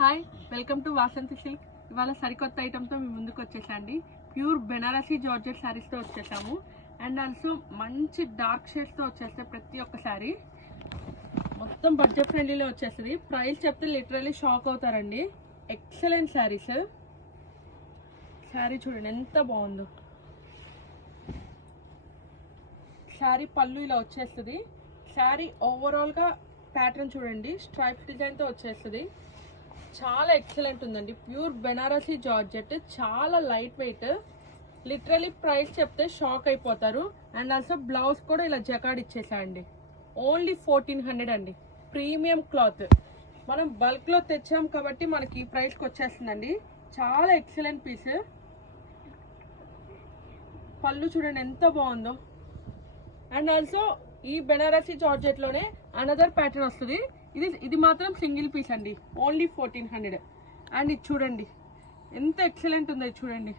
Hi, welcome to Vasanthi silk. ఇవాళ సరికొత్త ఐటమ్తో మీ ముందుకు వచ్చేసండి. ప్యూర్ బెనారసీ జార్జెట్ శారీస్తో వచ్చేసాము. అండ్ ఆల్సో మంచి డార్క్ షేడ్స్తో వచ్చేస్తాయి ప్రతి ఒక్క శారీ. మొత్తం బడ్జెట్ ఫ్రెండ్లీలో వచ్చేస్తుంది. ప్రైస్ చెప్తే లిటరల్లీ షాక్ అవుతారండి. ఎక్సలెంట్ శారీస్. శారీ చూడండి ఎంత బాగుందో. శారీ పళ్ళు ఇలా వచ్చేస్తుంది. శారీ ఓవరాల్గా ప్యాటర్న్ చూడండి, స్ట్రైప్ డిజైన్తో వచ్చేస్తుంది. చాలా ఎక్సలెంట్ ఉందండి. ప్యూర్ బెనారసీ జార్జెట్, చాలా లైట్ వెయిట్. లిటరలీ ప్రైస్ చెప్తే షాక్ అయిపోతారు. అండ్ ఆల్సో బ్లౌజ్ కూడా ఇలా జకాడ్ ఇచ్చేసాయండి. ఓన్లీ 1400 అండి. Premium cloth. మనం బల్క్లో తెచ్చాం కాబట్టి మనకి ఈ ప్రైస్కి వచ్చేస్తుందండి. చాలా ఎక్సలెంట్ పీస్. పళ్ళు చూడండి ఎంత బాగుందో. అండ్ ఆల్సో ఈ బెనారసీ జార్జెట్లోనే అనదర్ ప్యాటర్న్ వస్తుంది. ఇది మాత్రం సింగిల్ పీస్ అండి. ఓన్లీ 1400. అండ్ ఇది చూడండి ఎంత ఎక్సలెంట్ ఉందో. చూడండి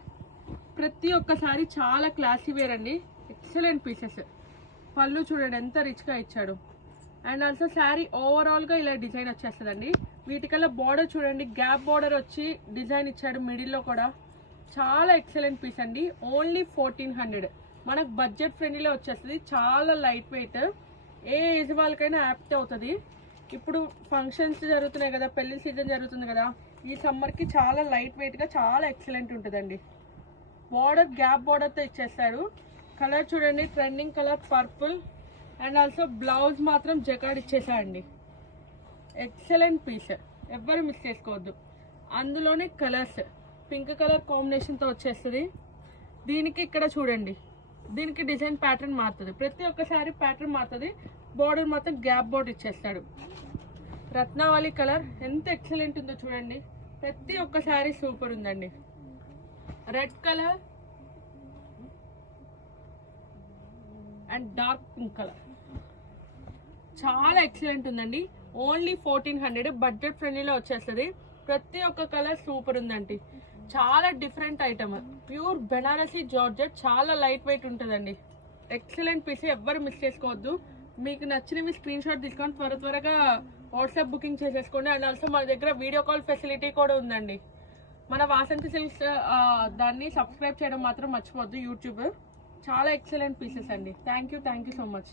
ప్రతి ఒక్కసారి చాలా క్లాసీ వేర్ అండి. Excellent pieces. పళ్ళు చూడండి ఎంత రిచ్గా ఇచ్చాడు. అండ్ ఆల్సో శారీ ఓవరాల్గా ఇలా డిజైన్ వచ్చేస్తుందండి. వీటికల్లా బార్డర్ చూడండి, గ్యాప్ బార్డర్ వచ్చి డిజైన్ ఇచ్చాడు మిడిల్లో కూడా. చాలా ఎక్సలెంట్ పీస్ అండి. ఓన్లీ 1400. మనకు బడ్జెట్ ఫ్రెండ్లీలో వచ్చేస్తుంది. చాలా లైట్ వెయిట్. ఏ ఏజ్ వాళ్ళకైనా యాప్ట్ అవుతుంది. ఇప్పుడు ఫంక్షన్స్ జరుగుతున్నాయి కదా, పెళ్లి సీజన్ జరుగుతుంది కదా, ఈ సమ్మర్కి చాలా లైట్ వెయిట్గా చాలా ఎక్సలెంట్ ఉంటుందండి. బార్డర్ గ్యాప్ బార్డర్తో ఇచ్చేస్తాడు. కలర్ చూడండి trending colour purple. And also blouse మాత్రం జకాడ్ ఇచ్చేసాడండి. ఎక్సలెంట్ పీస్, ఎవ్వరు మిస్ చేసుకోవద్దు. అందులోనే కలర్స్ పింక్ కలర్ కాంబినేషన్తో వచ్చేస్తుంది. దీనికి ఇక్కడ చూడండి, దీనికి డిజైన్ ప్యాటర్న్ మారుతుంది. ప్రతి ఒక్కసారి ప్యాటర్న్ మారుతుంది. బార్డర్ మాత్రం గ్యాప్ బార్డర్ ఇచ్చేస్తాడు. రత్నావళి కలర్ ఎంత ఎక్సలెంట్ ఉందో చూడండి. ప్రతి ఒక్కసారి సూపర్ ఉందండి. Red colour and dark pink colour చాలా ఎక్సలెంట్ ఉందండి. ఓన్లీ 1400. బడ్జెట్ ఫ్రెండ్లీలో వచ్చేస్తుంది. ప్రతి ఒక్క కలర్ సూపర్ ఉందండి. చాలా different item. Pure Banarasi georgette, చాలా లైట్ వెయిట్ ఉంటుందండి. ఎక్సలెంట్ పీస్, ఎవ్వరు మిస్ చేసుకోవద్దు. మీకు నచ్చినవి స్క్రీన్ షాట్ తీసుకొని త్వరగా వాట్సాప్ బుకింగ్ చేసేసుకోండి. అండ్ ఆల్సో మన దగ్గర వీడియో కాల్ ఫెసిలిటీ కూడా ఉందండి. మన వాసంతి సిల్క్స్ దాన్ని సబ్స్క్రైబ్ చేయడం మాత్రం మర్చిపోవద్దు. యూట్యూబ్. చాలా ఎక్సలెంట్ పీసెస్ అండి. Thank you so much.